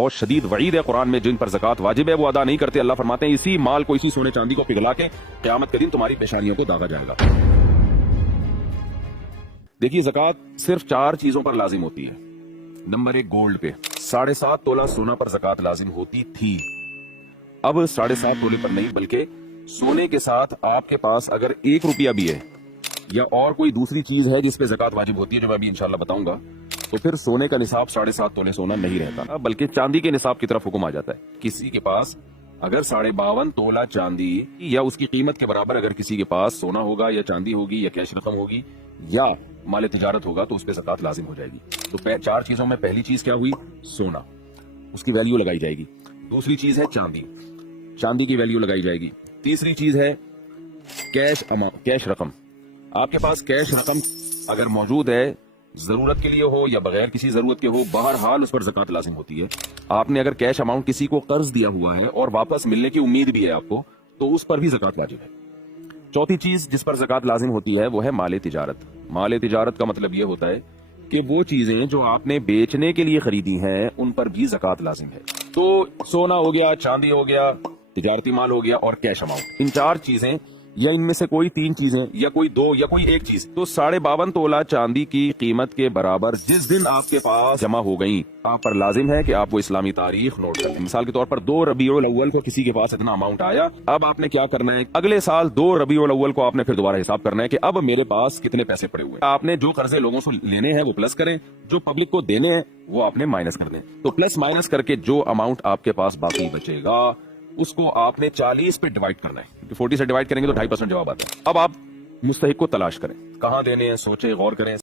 बहुत शदीद वईद है कुरान में, जिन पर ज़कात वाजिब है वो अदा नहीं करते। अल्लाह फरमाते हैं इसी माल को, इसी सोने चांदी को पिघला के क़यामत के दिन तुम्हारी पेशानियों को दागा जाएगा। देखिए, ज़कात सिर्फ 4 चीजों पर लाजिम होती है। नंबर 1, गोल्ड पे 7.5 तोला सोना पर ज़कात लाजिम होती थी। अब 7.5 तोले पर नहीं, बल्कि सोने के साथ आपके पास अगर 1 रुपया भी है या और कोई दूसरी चीज है जिस पे ज़कात वाजिब होती है, जो मैं अभी इंशाल्लाह बताऊंगा, तो फिर सोने का निसाब 7.5 तोले सोना नहीं रहता, बल्कि चांदी के निसाब की तरफ हुक्म आ जाता है। किसी के पास अगर 52.5 तोला चांदी या उसकी कीमत के बराबर अगर किसी के पास सोना होगा या चांदी होगी या कैश रकम होगी या माल तिजारत होगा, तो उस पर ज़कात लाजिम हो जाएगी। तो 4 चीजों में पहली चीज क्या हुई? सोना, उसकी वैल्यू लगाई जाएगी। दूसरी चीज है चांदी, चांदी की वैल्यू लगाई जाएगी। तीसरी चीज है कैश रकम। आपके पास कैश रकम अगर मौजूद है, जरूरत के लिए हो या बगैर किसी जरूरत के हो, बहरहाल उस पर ज़कात लाजिम होती है। आपने अगर कैश अमाउंट किसी को कर्ज दिया हुआ है और वापस मिलने की उम्मीद भी है आपको, तो उस पर भी ज़कात वाजिब है। चौथी चीज जिस पर ज़कात लाजिम होती है वो है माल तिजारत। माल तिजारत का मतलब ये होता है कि वो चीजें जो आपने बेचने के लिए खरीदी हैं उन पर भी ज़कात लाजिम है। तो सोना हो गया, चांदी हो गया, तिजारती माल हो गया और कैश अमाउंट, इन 4 चीजें या इनमें से कोई 3 चीजें या कोई 2 या कोई 1 चीज, तो 52.5 तोला चांदी की कीमत के बराबर जिस दिन आपके पास जमा हो गई, आप पर लाजिम है कि आप वो इस्लामी तारीख नोट कर लें। मिसाल के तौर पर 2 रबीउल अव्वल को किसी के पास इतना अमाउंट आया, अब आपने क्या करना है, अगले साल 2 रबीउल अव्वल को आपने फिर दोबारा हिसाब करना है कि अब मेरे पास कितने पैसे पड़े हुए हैं। आपने जो कर्जे लोगों से लेने हैं वो प्लस करें, जो पब्लिक को देने हैं वो आपने माइनस कर दें। तो प्लस माइनस करके जो अमाउंट आपके पास बाकी बचेगा उसको आपने 40 पे डिवाइड करना है। 40 से डिवाइड करेंगे तो 2.5% जवाब आता है। अब आप मुस्तहिक को तलाश करें, कहां देने हैं, सोचे, गौर करें।